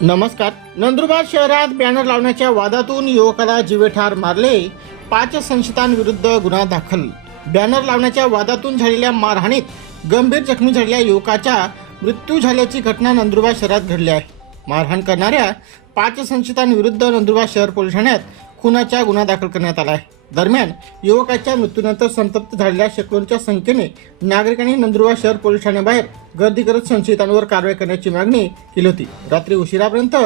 नमस्कार. नंदुरबार शहरात बॅनर लावण्याच्या वादातून युवकाला जीवेठार मारले पाच संशयितांविरुद्ध गुन्हा दाखल. बॅनर लावण्याच्या वादातून झालेल्या मारहाणीत गंभीर जखमी झालेल्या युवकाचा मृत्यू झाल्याची घटना नंदुरबार शहरात घडली आहे. मारहाण करणाऱ्या पाच संशयितांविरुद्ध नंदुरबार शहर पोलीस ठाण्यात खुनाचा गुन्हा दाखल करण्यात आला आहे. दरम्यान युवकाच्या मृत्यूनंतर संतप्त झालेल्या शेकडोंच्या संख्येने नागरिकांनी नंदुरबार शहर पोलीस ठाण्याबाहेर गर्दी करत संशयितांवर कारवाई करण्याची मागणी केली होती. रात्री उशिरापर्यंत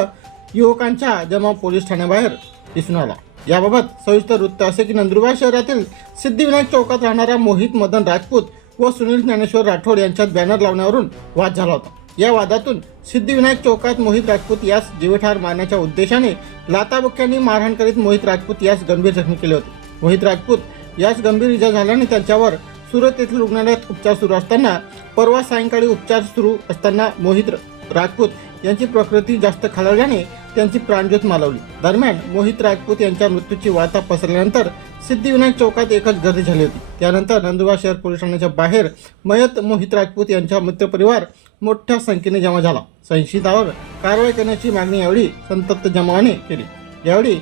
युवकांचा जमाव पोलीस ठाण्याबाहेर दिसून आला. याबाबत सविस्तर वृत्त असे की नंदुरबार शहरातील सिद्धिविनायक चौकात राहणारा मोहित मदन राजपूत व सुनील ज्ञानेश्वर राठोड यांच्यात बॅनर लावण्यावरून वाद झाला होता. या वादातून सिद्धिविनायक चौकात मोहित राजपूत यास जीवठार मारण्याच्या उद्देशाने लाताबुक्यांनी मारहाण करीत मोहित राजपूत यास गंभीर जखमी केले होते. मोहित राजपूत यास गंभीर इजा झाल्याने त्यांच्यावर सुरत येथील रुग्णालयात उपचार सुरू असताना परवा सायंकाळी उपचार सुरू असताना मोहित राजपूत यांची प्रकृती जास्त खालावल्याने त्यांची प्राणज्योत मालवली. दरम्यान मोहित राजपूत यांच्या मृत्यूची वार्ता पसरल्यानंतर सिद्धिविनायक चौकात एकच गर्दी झाली होती. त्यानंतर नंदुरबार शहर पोलीस ठाण्याच्या बाहेर मयत मोहित राजपूत यांचा मित्रपरिवार मोठ्या संख्येने जमा झाला. संशयितावर कारवाई करण्याची मागणी यावेळी संतप्त जमावाने केली. यावेळी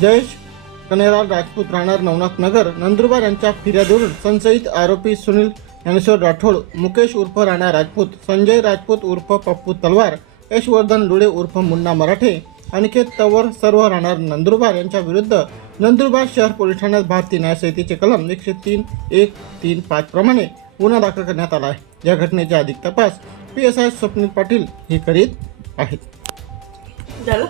जयेश कनेराल राजपूत राहणार नवनाथ नगर नंदुरबार यांच्या फिर्यादीवरून संशयित आरोपी सुनील ज्ञानेश्वर राठोड मुकेश उर्फ राणा राजपूत संजय राजपूत उर्फ पप्पू तलवार यशवर्धन लुळे उर्फ मुन्ना मराठे अनिकेत तवर सर्व राहणार नंदुरबार यांच्या विरुद्ध नंदुरबार शहर पोलीस ठाण्यात भारतीय न्यायसंहितेचे कलम एकशे तीन एक तीन पाच प्रमाणे गुन्हा दाखल करण्यात आला आहे. या घटनेचा अधिक तपास P S I Swapnil Patil हे करीत आहेत. झालं?